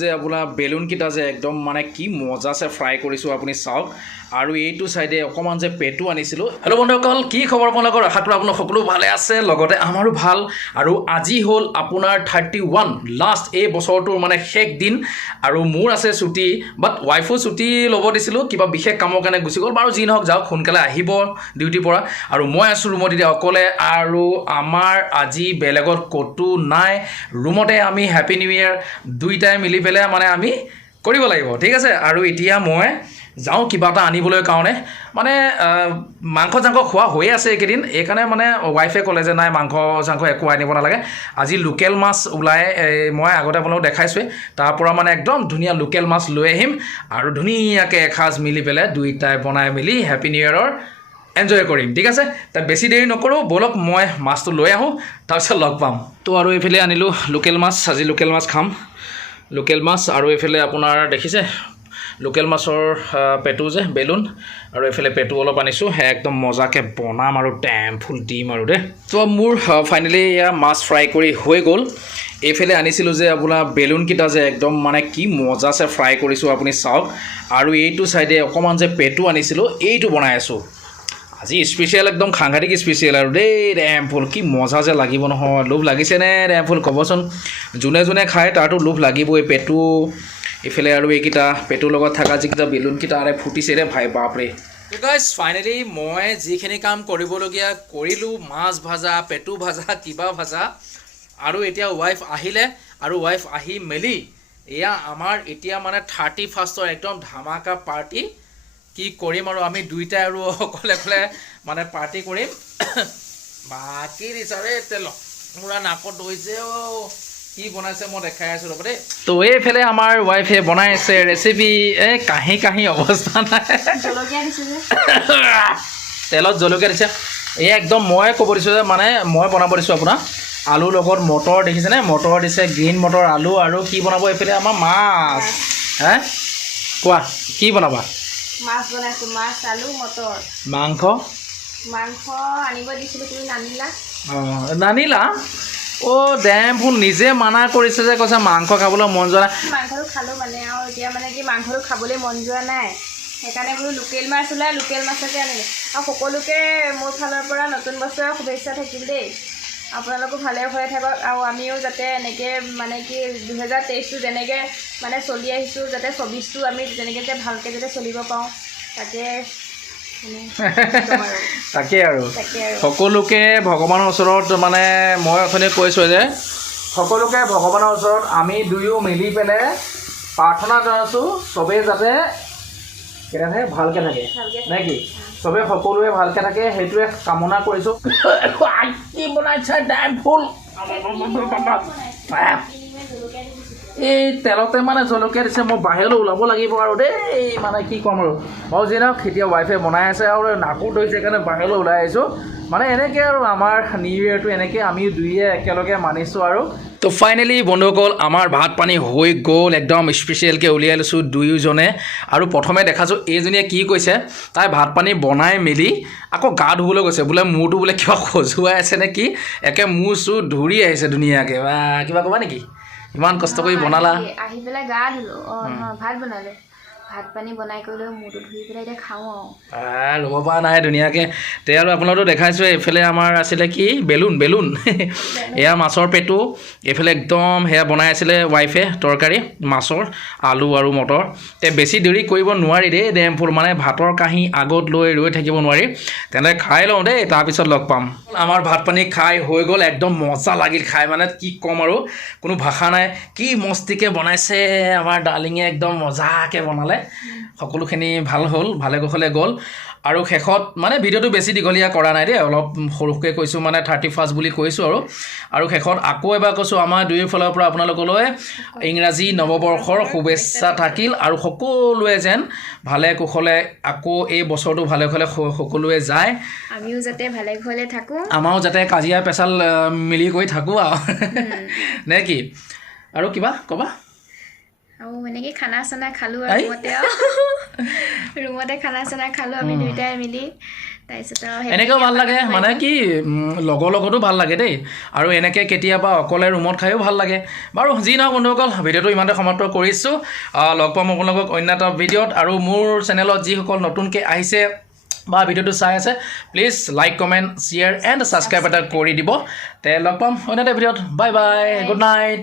যে আপোনাৰ বেলুনকেইটা যে একদম মানে কি মজা আছে ফ্ৰাই কৰিছোঁ আপুনি চাওক। আৰু এইটো ছাইডে অকণমান যে পেটো আনিছিলোঁ। হেল্ল' বন্ধুসকল, কি খবৰ আপোনালোকৰ? আশা কৰোঁ আপোনাৰ সকলো ভালে আছে। লগতে আমাৰো ভালো। আৰু আজি হ'ল আপোনাৰ থাৰ্টি ওৱান লাষ্ট এই বছৰটোৰ মানে শেষ দিন। আৰু মোৰ আছে ছুটি বাট ৱাইফো ছুটি ল'ব দিছিলোঁ। কিবা বিশেষ কামৰ কাৰণে গুচি গ'ল। বাৰু যি নহওক, যাওক, সোনকালে আহিব ডিউটিৰ পৰা। আৰু মই আছোঁ ৰুমত এতিয়া অকলে। আৰু আমাৰ আজি বেলেগত ক'তো নাই। ৰুমতে আমি হেপী নিউ ইয়েৰ দুইটাই মিলি পেলাই মানে আমি কৰিব লাগিব। ঠিক আছে? আৰু এতিয়া মই যাওঁ কিবা এটা আনিবলৈ কাৰণে। মানে মাংস চাংস খোৱা হৈয়ে আছে এইকেইদিন। এইকাৰণে মানে ৱাইফে ক'লে যে, নাই মাংস চাংস একো আনিব নালাগে। আজি লোকেল মাছ ওলাই মই আগতে আপোনালোকক দেখাইছোঁৱেই। তাৰ পৰা মানে একদম ধুনীয়া লোকেল মাছ লৈ আহিম আৰু ধুনীয়াকৈ এসাঁজ মিলি পেলাই দুইটাই বনাই মেলি হেপী নিউ ইয়েৰৰ এনজয় কৰিম। ঠিক আছে? তাত বেছি দেৰি নকৰোঁ। ব'লক, মই মাছটো লৈ আহোঁ। তাৰপিছত লগ পাম। তো আৰু এইফালে আনিলোঁ লোকেল মাছ। আজি লোকেল মাছ খাম। লোকেল মাছ আৰু এইফালে আপোনাৰ, দেখিছে? লোকেল মাছৰ পেটু যে, বেলুন, আৰু এইফালে পেটু অলপ আনিছোঁ। একদম মজাকৈ বনাম আৰু টেম ফুল দিম আৰু দেই। তো মোৰ ফাইনেলি এয়া মাছ ফ্ৰাই কৰি হৈ গ'ল। এইফালে আনিছিলোঁ যে আপোনাৰ বেলুনকেইটা যে একদম মানে কি মজা মজাছে ফ্ৰাই কৰিছোঁ আপুনি চাওক। আৰু এইটো ছাইডে অকণমান যে পেটু আনিছিলোঁ, এইটো বনাই আছোঁ। আজি স্পেচিয়েল একদম সাংঘাতিক স্পেচিয়েল আৰু দেই ৰেম্পুল কি মজা যে লাগিব নহয়। লোভ লাগিছেনে? ৰেম্পুল ক'বচোন। যোনে যোনে খায় তাৰতো লোভ লাগিবই। পেটু এইফালে আৰু এইকেইটা পেটুৰ লগত থকা যিকেইটা বেলুনকেইটা আৰে ফুটিছে ৰে ভাই, বাপৰে। গাইজ ফাইনেলি মই যিখিনি কাম কৰিবলগীয়া কৰিলোঁ, মাছ ভাজা, পেটু ভাজা, কিবা ভাজা, আৰু এতিয়া ৱাইফ আহিলে, আৰু ৱাইফ আহি মেলি এয়া আমাৰ এতিয়া মানে থাৰ্টি ফাৰ্ষ্টৰ একদম ধামাকা পাৰ্টি কি কৰিম আৰু আমি দুইটাই আৰু অকলে অকলে মানে পাৰ্টি কৰিম। বাকী দিছাৰে তেল পুৰা নাকত ধৰিছে অ' কি বনাইছে মই দেখাই আছোঁ ৰ'ব দেই। তো এইফালে আমাৰ ৱাইফে বনাই আছে ৰেচিপি এই কাহি কাহি অৱস্থা নাই। তেলত জলকীয়া দিছে। এই একদম মই ক'ব দিছোঁ যে মানে মই বনাব দিছোঁ আপোনাক। আলুৰ লগত মটৰ দেখিছেনে? মটৰ দিছে গ্ৰীণ মটৰ আলু আৰু কি বনাব এইফালে? আমাৰ মাছ। হে? কোৱা কি বনাবা? মাছ বনাইছোঁ মাছ আলু মটৰ। মাংস? মাংস আনিব দিছিলোঁ তুমি নানিলা? অঁ নানিলা? অ' ডেম ফোন নিজে মানা কৰিছে যে কৈছে মাংস খাবলৈ মন যোৱা নাই। মাংসটো খালোঁ মানে আৰু এতিয়া মানে কি মাংসটো খাবলৈ মন যোৱা নাই। সেইকাৰণে বোলো লোকেল মাছ ওলাই লোকেল মাছকে আনিলোঁ। আৰু সকলোকে মোৰ ফালৰ পৰা নতুন বছৰৰ শুভেচ্ছা থাকিল দেই। আপোনালোকো ভালে ভালে থাকক আৰু আমিও যাতে এনেকৈ মানে কি দুহেজাৰ তেইছটো যেনেকৈ মানে চলি আহিছোঁ যাতে চৌবিছটো আমি তেনেকৈ যে ভালকৈ যাতে চলিব পাৰোঁ তাকে। তাকেই আৰু। সকলোকে ভগৱানৰ ওচৰত মানে মই অথনি কৈছোঁ যে সকলোকে ভগৱানৰ ওচৰত আমি দুয়ো মিলি পেলাই প্ৰাৰ্থনা জনাইছোঁ চবেই যাতে কেনে থাকে ভালকৈ থাকে। নে কি? চবেই সকলোৱে ভালকৈ থাকে সেইটোৱে কামনা কৰিছোঁ। বনাইছে দাইল ফুল এই তেলতে মানে জলকীয়া দিছে, মই বাহিৰলৈ ওলাব লাগিব আৰু দেই মানে কি ক'ম আৰু। বাৰু যি নহওক, এতিয়া ৱাইফে বনাই আছে আৰু নাকো ধৰিছে, সেইকাৰণে বাহিৰলৈ ওলাই আহিছোঁ। মানে এনেকৈ আৰু আমাৰ নিউ ইয়েৰটো এনেকৈ আমি দুয়ে একেলগে মানিছোঁ আৰু। তো ফাইনেলি বন্ধুসকল, আমাৰ ভাত পানী হৈ গ'ল, একদম স্পেচিয়েলকৈ উলিয়াই লৈছোঁ দুয়োজনে। আৰু প্ৰথমে দেখাছোঁ এইজনীয়ে কি কৈছে, তাই ভাত পানী বনাই মেলি আকৌ গা ধুবলৈ গৈছে। বোলে মূৰটো বোলে কিবা খজুৱাই আছে নে কি একে মূৰ চুৰ ধৰি আহিছে ধুনীয়াকৈ। বা, কিবা ক'বা নেকি? ইমান কষ্ট কৰি বনালা? আহি- পেলাই গা ধুলো। অঁ ভাত বনালো। ভাত পানী বনাই কৰি লৈ মূৰটো ধুই পেলাই এতিয়া খাওঁ আৰু। ল'ব পৰা নাই ধুনীয়াকৈ। তে আৰু আপোনালোকেতো দেখাইছোঁ এইফালে আমাৰ আছিলে কি? Balloon balloon. এয়া মাছৰ পেটু। এইফালে একদম সেয়া বনাই আছিলে ৱাইফে তৰকাৰী মাছৰ আলু আৰু মটৰ। তে বেছি দেৰি কৰিব নোৱাৰি দেই ডেমফুল মানে ভাতৰ কাঁহী আগত লৈ ৰৈ থাকিব নোৱাৰি। তেনে খাই লওঁ দেই তাৰপিছত লগ পাম। আমাৰ ভাত পানী খাই হৈ গ'ল একদম মজা লাগিল খাই। মানে কি ক'ম আৰু কোনো ভাষা নাই। কি মস্তিকৈ বনাইছে আমাৰ ডাৰ্লিঙে একদম মজাকৈ বনালে। সকলোখিনি ভাল হ'ল ভালে কুশলে গ'ল। আৰু শেষত মানে ভিডিঅ'টো বেছি দীঘলীয়া কৰা নাই দেই অলপ সৰুকৈ কৈছোঁ মানে থাৰ্টি ফাৰ্ষ্ট বুলি কৈছোঁ আৰু। আৰু শেষত আকৌ এবাৰ কৈছোঁ আমাৰ দুয়োৰ ফালৰ পৰা আপোনালোকলৈ ইংৰাজী নৱবৰ্ষৰ শুভেচ্ছা থাকিল আৰু সকলোৱে যেন ভালে কুশলে আকৌ এই বছৰটো ভালে কুশলে সকলোৱে যায়। আমিও যাতে ভালে ঘৰলে থাকোঁ। আমাৰো যাতে কাজিয়া পেচাল মিলি কৰি থাকোঁ আৰু। নে কি? আৰু কিবা ক'বা? আৰু এনেকৈ খানা চানা খালোঁ। আৰু মতে আৰু। ৰুমতে খানা চানা খালোঁ আমি দুয়োটাই মিলি। তাৰপিছত আৰু ভালো লাগে মানে কি লগৰ লগতো ভালো লাগে দেই। আৰু এনেকৈ কেতিয়াবা অকলে ৰুমত খায়ো ভালো লাগে। বাৰু যি নহওক বন্ধুসকল ভিডিঅ'টো ইমানতে সমাপ্ত কৰিছোঁ। লগ পাম আপোনালোকক অন্য এটা ভিডিঅ'ত। আৰু মোৰ চেনেলত যিসকল নতুনকৈ আহিছে বা ভিডিঅ'টো চাই আছে please like comment share and subscribe এটা কৰি দিব। তে লগ পাম অন্য এটা ভিডিঅ'ত। Bye bye good night